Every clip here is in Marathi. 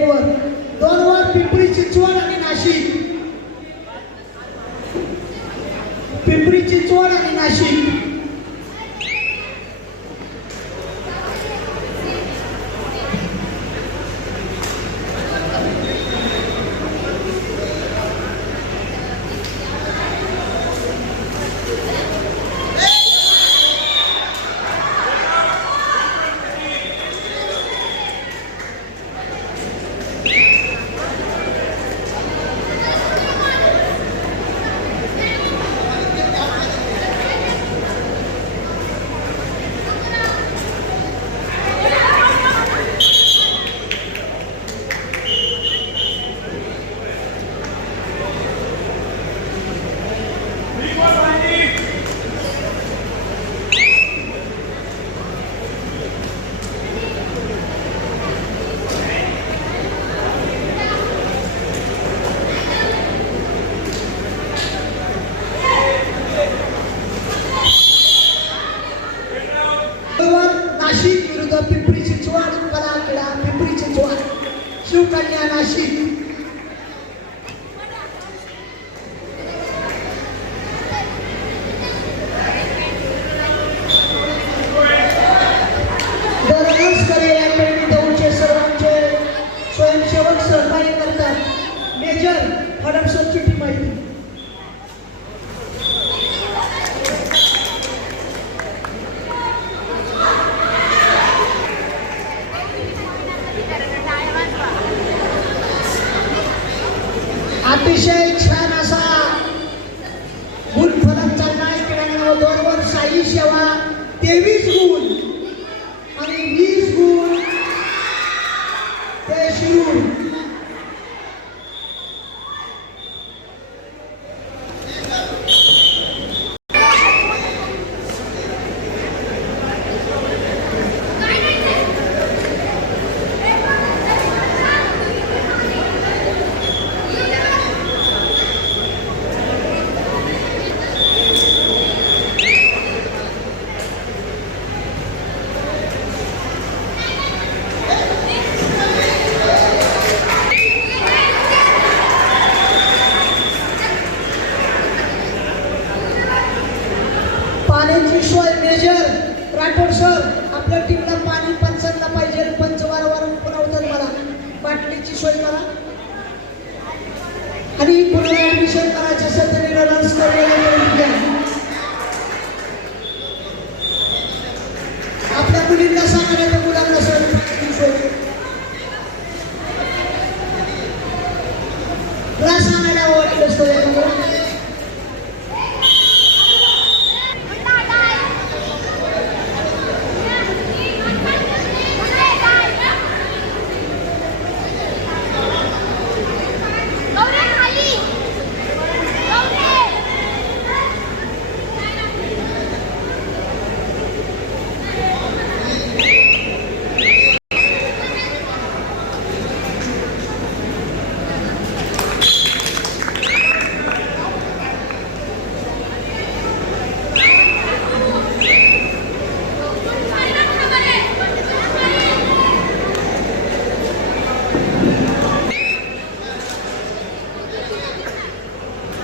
एक वर, 2 वर पिंपरी चिंचवड आणि नाशिक, पिंपरी चिंचवड आणि नाशिक. नाशिक विरुद्ध पिंपरी चिंचवड, कलाकडा पिंपरी चिंचवड, शिवकन्या नाशिक. दररोज कलेचे सर्वांचे स्वयंसेवक सहकार्य करतात. मेजर फडणवीस चिठ्ठी माहिती. अतिशय छान असा गुणफलक चाललाय किंवा 2 वर साई सेवा 23 गुण आणि 20 गुण ते शिरूर. पाण्याची सोय मेजर राठोड सर, आपल्या टीमला पाणी पंचांना पाहिजे. पंच वारंवार पुरवतात मला, बाटलीची सोय करा. आणि कुणाला ऍडमिशन करायचं असेल तरी रनर्स आपल्या मुलींना सांगण्याच्या मुलांना सोय पाण्याची सोय क्लास आणायला वाटलं सोय.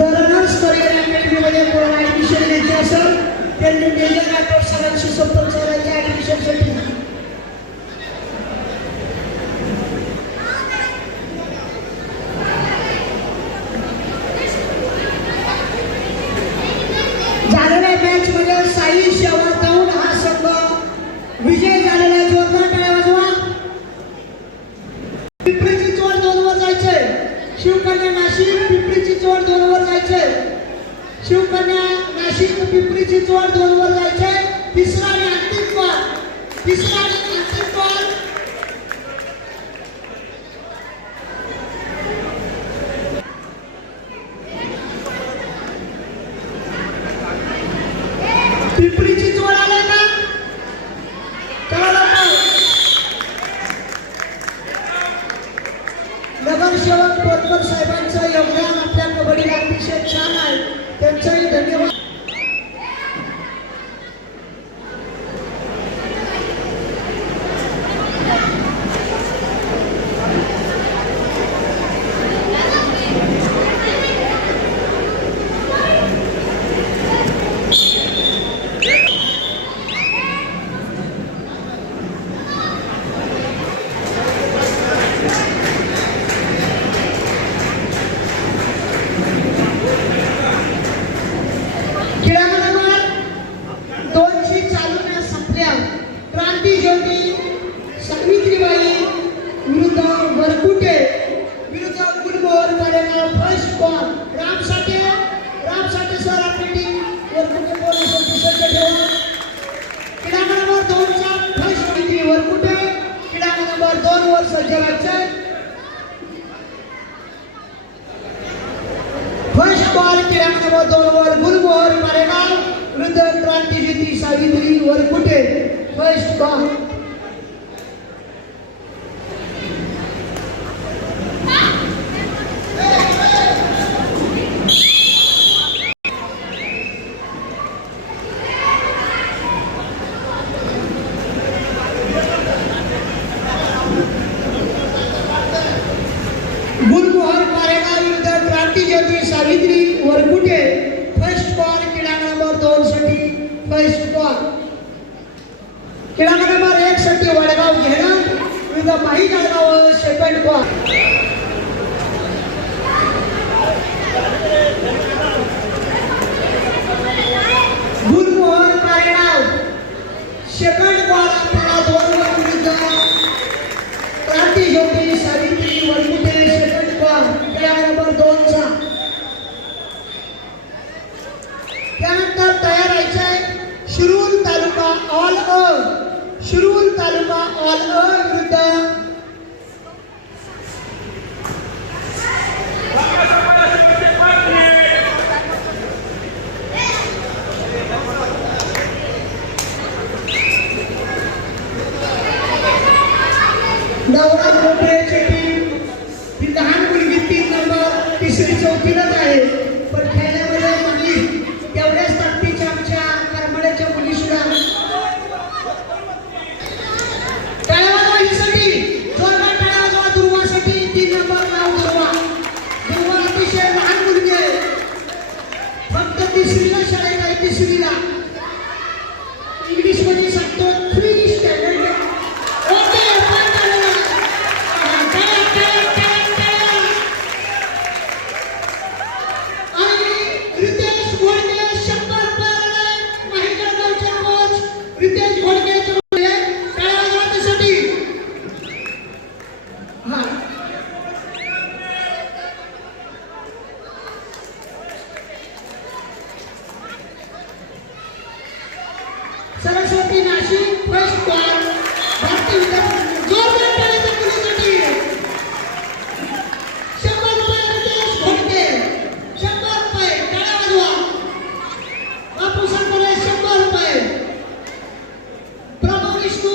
रनर्स करिअर अकॅडमीमध्ये कोणाला ऍडमिशन घ्यायचे असेल त्यांनी मेजर राठोड सरांशी संपर्क करायचा ऍडमिशनसाठी. झालेल्या मॅच मध्ये साई सेवा जाऊन हा संघ विजय झालेला. जोरदार टाळ्या वाजवा. पिंपरी चिंचवड 2 वर जायचंय. शिवकन्या नाशिक पिंपरी चिंचवड 2 वर जायचंय. शिवकन्या नाशिक पिंपरी चिंचवड 2 वर जायचंय. तिसरा आणि अंतिम बॉल, तिसरा आणि अंतिम बॉल. पिंपरी चिंचवड आलाय का? चला लवकर. नगरसेवक कोतकर साहेबांचं योगदान आपल्या कबड्डीला अतिशय छान आहे. त्यांचाही धन्यवाद. वरकुटे क्रमांक नंबर 2 वर सज्ज राहायचे. फर्स्ट बॉल क्रमांक नंबर 2 वर गुलमोहर मारेगाव विरुद्ध क्रांतिज्योती सावित्री वरकुटे. First ball. गुलमोहर मारेगाव विरुद्ध क्रांतिज्योती सावित्री वरकुटे. फर्स्ट बॉल क्रमांक नंबर 2 साठी. First ball. क्रमांक नंबर 1 साठी वडगाव घेणं विरुद्ध माही Jalgaon. Second ball. Gulmohar Maregaon second ball आपल्याला 2 वर विरुद्ध क्रांतिज्योती सावित्री वरकुटे. सेकंड बॉल क्रमांक नंबर 2 चा. त्यानंतर तयार व्हायचे Shirur taluka all A. Shirur taluka all A विरुद्ध नवरा कोपऱ्याची टीम. ही लहान मुलगी 3 नंबर तिसरी चौथीलाच आहे, पण खेळण्यामध्ये मुली तेवढ्याच ताकदीच्या आमच्या करमळ्याच्या मुली सुद्धा. टाळ्या वाजवा हिसाठी. जोरदार टाळ्या वाजवा दुर्वासाठी. 3 नंबर नाव दुर्वा. दुर्वा अतिशय लहान मुलगी आहे, फक्त तिसरीला शाळेत आहे. तिसरीला इंग्लिश मध्ये सांगतो 3 standard. Okay Saraswati Nashik. First ball. भारतीय विद्यापीठ. जोरदार टाळ्या मुलीसाठी. 100 रुपये रितेश घोडके. 100 रुपये. टाळ्या वाजवा. बापू सांगोले 100 रुपये. प्रभू विष्णू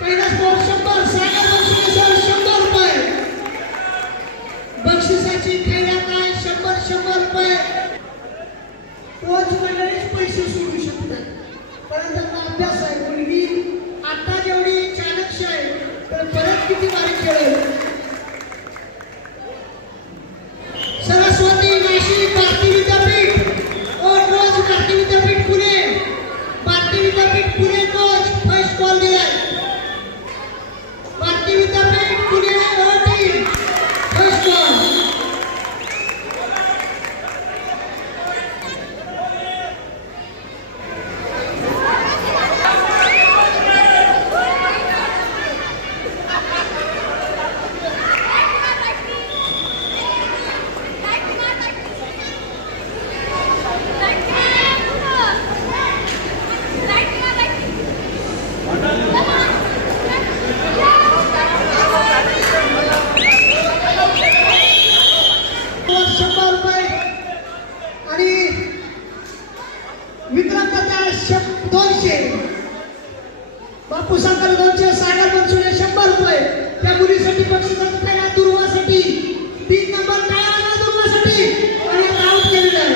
पहिला स्कोर 100. सागर बक्षिसेश्वर 100 रुपये. बक्षिसाची खैरात आहे 100 रुपये. कोच मंडळीच पैसे सोडू शकतात, परंतु त्यांना अभ्यास आहे. मुलगी आता जेवढी चाणक्य आहे तर परत किती बारीक खेळेल. सरस्वती नाशिक. भारतीय विद्यापीठ कोच. भारतीय विद्यापीठ पुणे. भारतीय Vidyapeeth Pune coach. First ball दिलाय. Bharatiya Vidyapeeth Pune team. First ball. Bapu Sagar 200. Sagar Bansode 100 रुपये. त्या मुलीसाठी बक्षिसाचं पहिला दुर्वासाठी. 3 नंबर टाळ्या दुर्वासाठी. आणि आउट केलेलं आहे.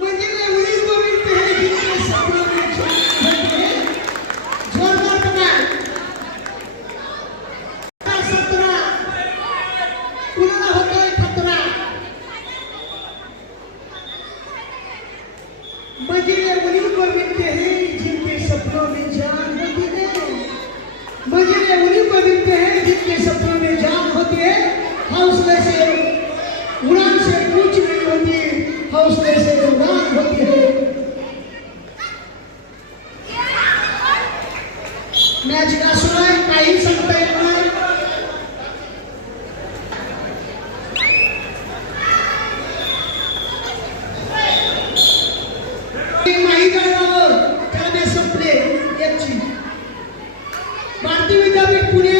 म्हणजे उरी गोविंद हे जिंकले सप्लाय. जोरदार पकड. 17 पुन्हा होतोय खतरा. मजे उन्हीं को मिलते हैं जिनके सपनों में जान होती है. मजे उन्हीं को मिलते हैं जिनके सपनों में जान होती है. हौसले से उड़ान से पूछ नहीं होती, हौसले से उड़ान होती है. मॅच का सुरू आहे, काही सांगता येत नाही. विद्यापीठ पुणे